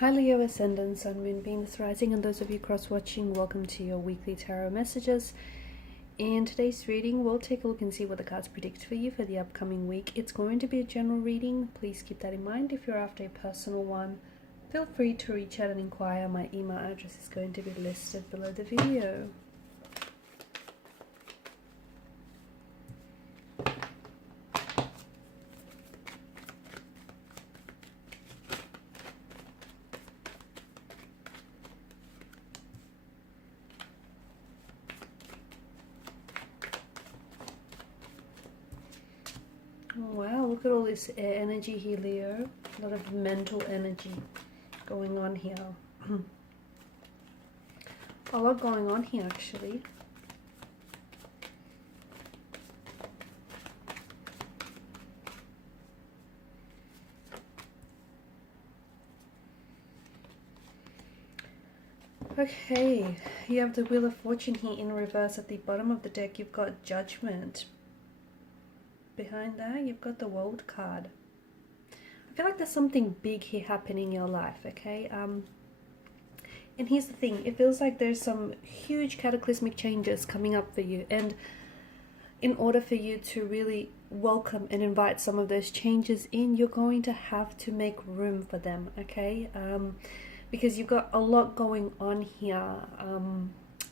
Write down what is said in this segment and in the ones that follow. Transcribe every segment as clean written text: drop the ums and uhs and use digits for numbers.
Hi Leo, Ascendant, Sun, Moon, Venus, Rising, and those of you cross-watching, welcome to your weekly tarot messages. In today's reading, we'll take a look and see what the cards predict for you for the upcoming week. It's going to be a general reading. Please keep that in mind. If you're after a personal one, feel free to reach out and inquire. My email address is going to be listed below the video. Wow, look at all this air energy here, Leo. A lot of mental energy going on here. A lot going on here, actually. Okay, you have the Wheel of Fortune here in reverse at the bottom of the deck. You've got Judgment. Behind that, you've got the World card. I feel like there's something big here happening in your life, okay? And here's the thing. It feels like there's some huge cataclysmic changes coming up for you. And in order for you to really welcome and invite some of those changes in, you're going to have to make room for them, okay? Because you've got a lot going on here.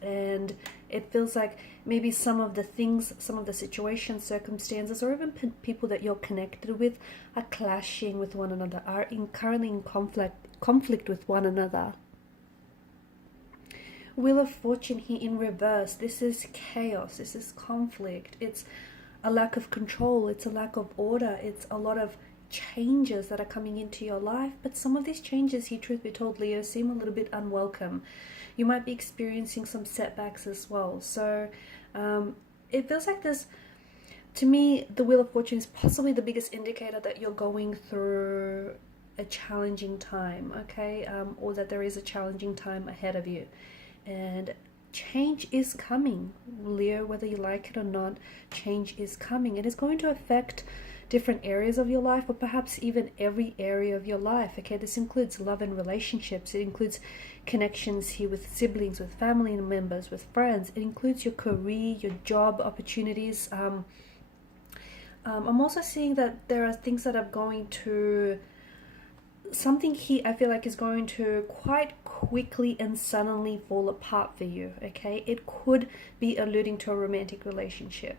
And it feels like maybe some of the things, some of the situations, circumstances, or even people that you're connected with are clashing with one another, are currently in conflict with one another. Wheel of Fortune here in reverse. This is chaos. This is conflict. It's a lack of control. It's a lack of order. It's a lot of changes that are coming into your life. But some of these changes here, truth be told, Leo, seem a little bit unwelcome. You might be experiencing some setbacks as well. So it feels like this, to me, the Wheel of Fortune is possibly the biggest indicator that you're going through a challenging time, okay? Or that there is a challenging time ahead of you. And change is coming, Leo, whether you like it or not. Change is coming. It is going to affect different areas of your life, or perhaps even every area of your life, okay? This includes love and relationships. It includes connections here with siblings, with family members, with friends. It includes your career, your job opportunities. I'm also seeing that there are things that are going to, something here I feel like is going to quite quickly and suddenly fall apart for you, okay? It could be alluding to a romantic relationship.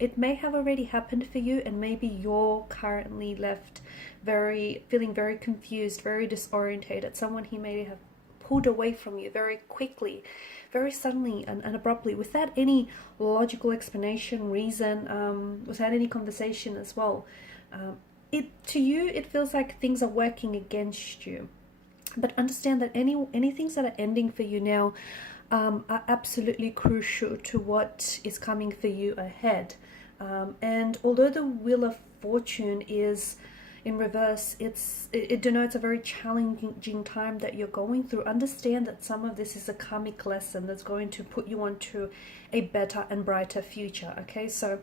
It may have already happened for you, and maybe you're currently left feeling very confused, very disorientated. Someone he may have pulled away from you very quickly, very suddenly and abruptly, without any logical explanation, reason, without any conversation as well. To you, it feels like things are working against you. But understand that any things that are ending for you now are absolutely crucial to what is coming for you ahead. And although the Wheel of Fortune is in reverse, it denotes a very challenging time that you're going through. Understand that some of this is a karmic lesson that's going to put you onto a better and brighter future, okay? So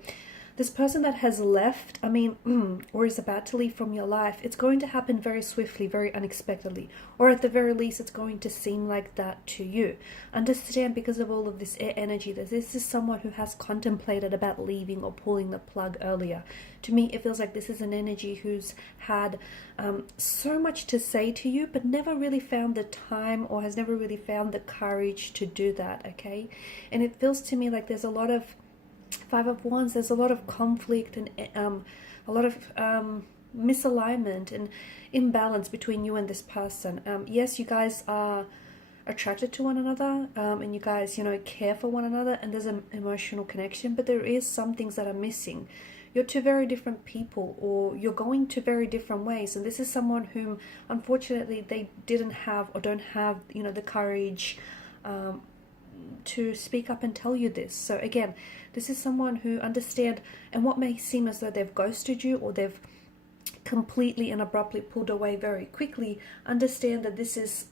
this person that has left, or is about to leave from your life, it's going to happen very swiftly, very unexpectedly. Or at the very least, it's going to seem like that to you. Understand, because of all of this air energy, that this is someone who has contemplated about leaving or pulling the plug earlier. To me, it feels like this is an energy who's had so much to say to you, but never really found the time, or has never really found the courage to do that, okay? And it feels to me like there's a lot of Five of Wands, there's a lot of conflict and a lot of misalignment and imbalance between you and this person. Yes, you guys are attracted to one another, and you guys, care for one another, and there's an emotional connection, but there is some things that are missing. You're two very different people, or you're going to very different ways, and this is someone whom, unfortunately, they didn't have or don't have, the courage to speak up and tell you this. So again, this is someone who understand, and what may seem as though they've ghosted you, or they've completely and abruptly pulled away very quickly, understand that this is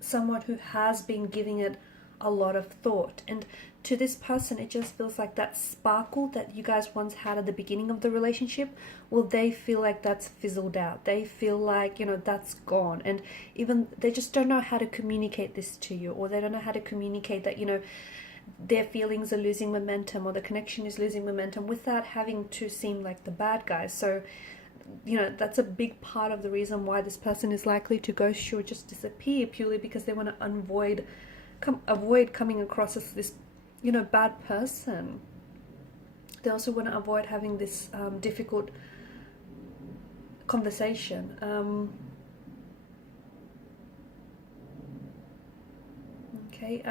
someone who has been giving it a lot of thought. And to this person, it just feels like that sparkle that you guys once had at the beginning of the relationship, well, they feel like that's fizzled out. They feel like, you know, that's gone. And even they just don't know how to communicate this to you, or they don't know how to communicate that, you know, their feelings are losing momentum, or the connection is losing momentum, without having to seem like the bad guy. So, you know, that's a big part of the reason why this person is likely to ghost you or just disappear, purely because they want to avoid coming across as this, you know, bad person. They also want to avoid having this difficult conversation. Okay.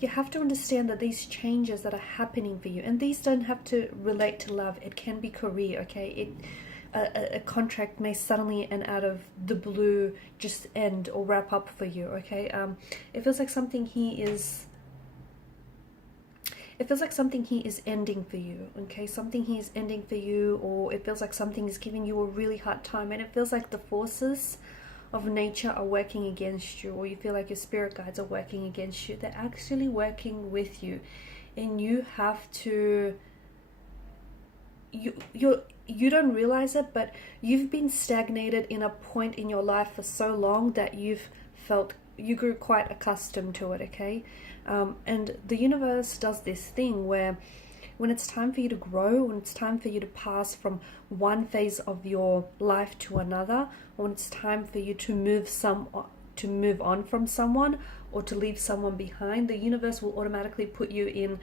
You have to understand that these changes that are happening for you, and these don't have to relate to love, it can be career, okay? A contract may suddenly and out of the blue just end or wrap up for you, okay? It feels like something he is ending for you, okay? Something he is ending for you, or it feels like something is giving you a really hard time, and it feels like the forces of nature are working against you, or you feel like your spirit guides are working against you. They're actually working with you, and you have to, you don't realize it, but you've been stagnated in a point in your life for so long that you grew quite accustomed to it, okay? And the universe does this thing where when it's time for you to grow, when it's time for you to pass from one phase of your life to another, or when it's time for you to move on from someone or to leave someone behind, the universe will automatically put you in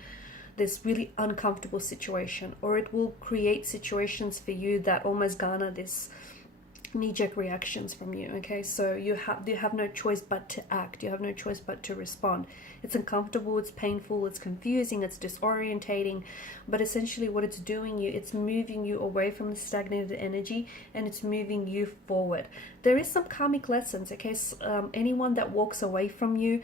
this really uncomfortable situation, or it will create situations for you that almost garner this knee-jerk reactions from you, okay? So you have no choice but to act. You have no choice but to respond. It's uncomfortable, it's painful, it's confusing, it's disorientating, but essentially what it's doing, it's moving you away from the stagnated energy, and it's moving you forward. There is some karmic lessons, okay? So, anyone that walks away from you,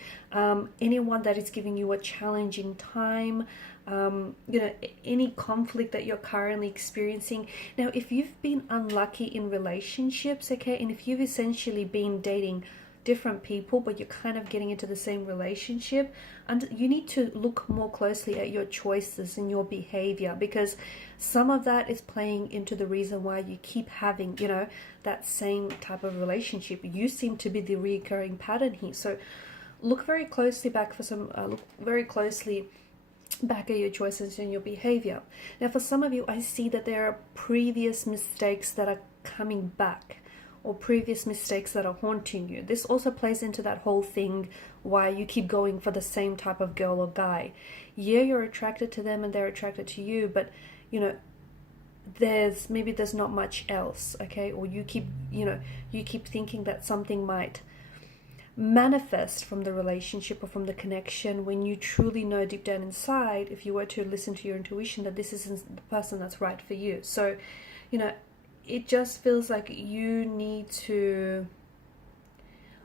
anyone that is giving you a challenging time, you know, any conflict that you're currently experiencing. Now, if you've been unlucky in relationships, okay, and if you've essentially been dating different people, but you're kind of getting into the same relationship, and you need to look more closely at your choices and your behavior, because some of that is playing into the reason why you keep having, you know, that same type of relationship. You seem to be the recurring pattern here. So look very closely back for some, look very closely back at your choices and your behavior. Now, for some of you, I see that there are previous mistakes that are coming back, or previous mistakes that are haunting you. This also plays into that whole thing why you keep going for the same type of girl or guy. Yeah, you're attracted to them and they're attracted to you, but you know, there's not much else, okay? Or you keep thinking that something might manifest from the relationship or from the connection, when you truly know deep down inside, if you were to listen to your intuition, that this isn't the person that's right for you. So, you know, it just feels like you need to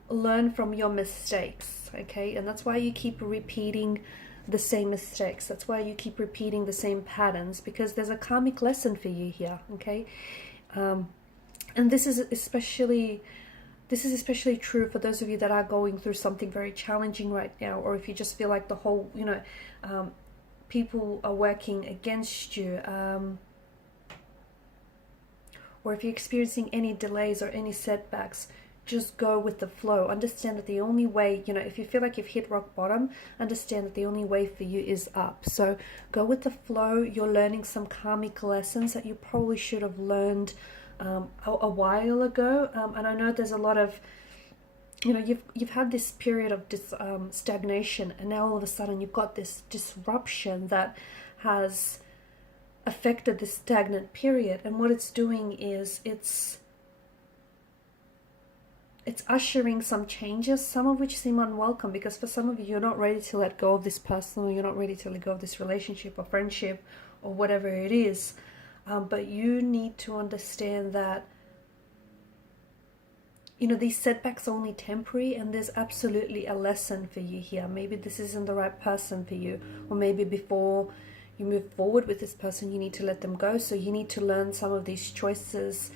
learn from your mistakes, okay? And that's why you keep repeating the same mistakes. That's why you keep repeating the same patterns, because there's a karmic lesson for you here, okay? And this is especially true for those of you that are going through something very challenging right now, or if you just feel like the whole, you know, people are working against you, or if you're experiencing any delays or any setbacks, just go with the flow. Understand that the only way, you know, if you feel like you've hit rock bottom, understand that the only way for you is up. So go with the flow. You're learning some karmic lessons that you probably should have learned a while ago. And I know there's a lot of, you know, you've had this period of stagnation, and now all of a sudden you've got this disruption that has affected this stagnant period. And what it's doing is it's ushering some changes, some of which seem unwelcome, because for some of you, you're not ready to let go of this person, or you're not ready to let go of this relationship or friendship or whatever it is. But you need to understand that, you know, these setbacks are only temporary, and there's absolutely a lesson for you here. Maybe this isn't the right person for you, or maybe before you move forward with this person, you need to let them go. So you need to learn some of these choices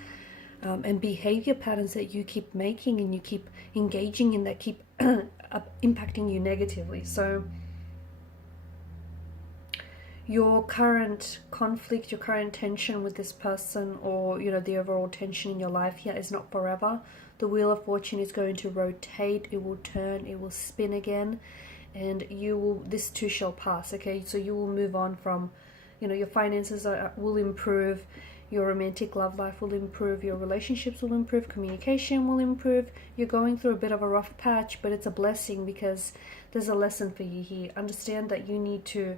and behavior patterns that you keep making and you keep engaging in that keep impacting you negatively. So your current conflict, your current tension with this person, or you know, the overall tension in your life here is not forever. The wheel of fortune is going to rotate, it will turn, it will spin again, and you will, this too shall pass. Okay, so you will move on from, you know, your finances will improve, your romantic love life will improve, your relationships will improve, communication will improve. You're going through a bit of a rough patch, but it's a blessing because there's a lesson for you here. Understand that you need to,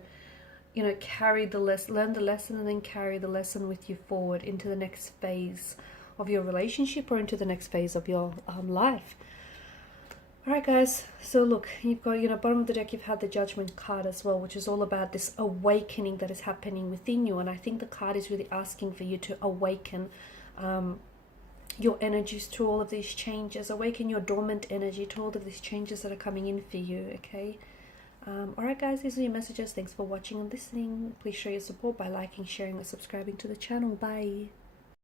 you know, carry the lesson, learn the lesson, and then carry the lesson with you forward into the next phase of your relationship or into the next phase of your life. Alright guys, so look, you've got, you know, bottom of the deck, you've had the Judgment card as well, which is all about this awakening that is happening within you. And I think the card is really asking for you to awaken your energies to all of these changes, awaken your dormant energy to all of these changes that are coming in for you, okay? Alright guys, these are your messages. Thanks for watching and listening. Please show your support by liking, sharing, or subscribing to the channel. Bye.